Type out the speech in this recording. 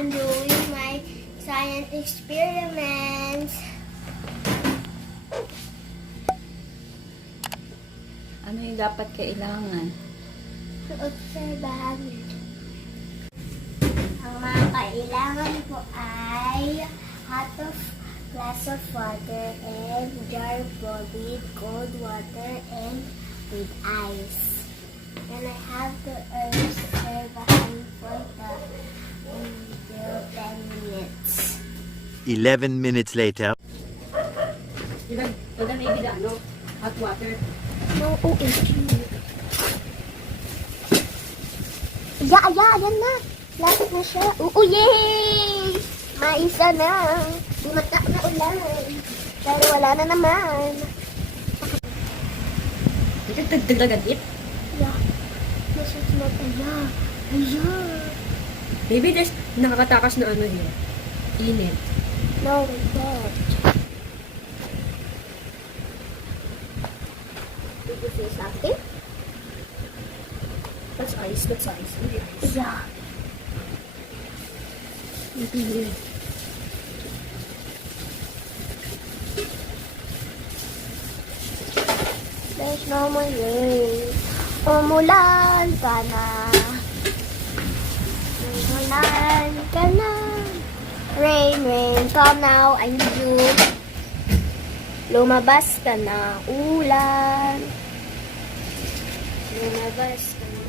I'm doing my science experiments. Ano yung dapat kailangan? Obserbahan. Ang mga kailangan ko ay glass of water and jar with cold water and with ice. And I have to obserbahan for until 10 minutes. 11 minutes later. Wala na ibig hot water. No, OMG. Yan na. Lapit na siya. Yay! Maisa na. Di mata na ulan. Pero wala na naman. Dagdagan it? Yeah. Masas na tayo. Ayan. Maybe there's nakakatakas na ano here. Init. No, we don't. Did you see something? That's ice. That's ice. Hindi ice. Yeah. There's no more rain. Umulan ka na. Umulan ka na. Rain, rain, come now. I need you. Lumabas ka na. Ulan. Lumabas ka na.